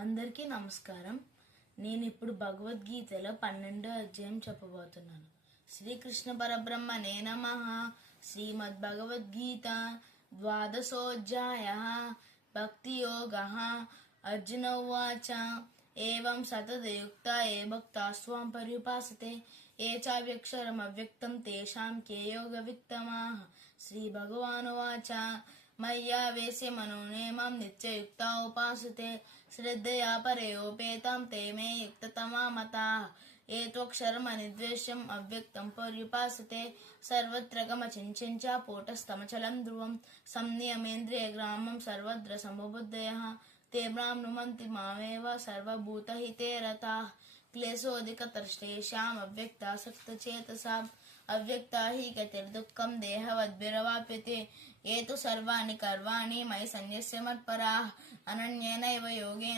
అందరికీ నమస్కారం. నేను ఇప్పుడు భగవద్గీతలో 12వ అధ్యాయం చెప్పబోతున్నాను. శ్రీకృష్ణ పరబ్రహ్మణే నమః. శ్రీమద్ భగవద్గీత ద్వాదశోऽధ్యాయః. భక్తియోగః. అర్జున ఉవాచ ఏవం సతతయుక్తా ఏ భక్తాః స్వాం పర్యుపాసతే ఏ చావ్యక్షరమవ్యక్తం తేషాం కే యోగవిత్తమాః. శ్రీభగవానువాచ మయ్యావేశ్య మనోనేమాం నిత్యయుక్తా ఉపాసతే శ్రద్ధయా పరయోపేతాం తే మే యుక్తతమా మతాః. ఏ త్వక్షరమనిద్వేష్యం అవ్యక్తం పర్యుపాసతే సర్వత్ర గమచింత్య చ కూటస్థమచలం ధ్రువం సంనియమేంద్రియగ్రామం సర్వత్ర సమబుద్ధయః తే బ్రాహ్నుమంతి మామేవ సర్వభూతహితే రతాః. క్లేశోऽధికతరస్తేషాम् అవ్యక్తాసక్తచేతసాम् అవ్యక్తా హి గతిర్దుఃఖం దేహవద్భిరవాప్యతే ఏ తు సర్వాణి కర్వాణి మయి సన్యస్య మత్పరాః అనన్యేనైవ యోగేన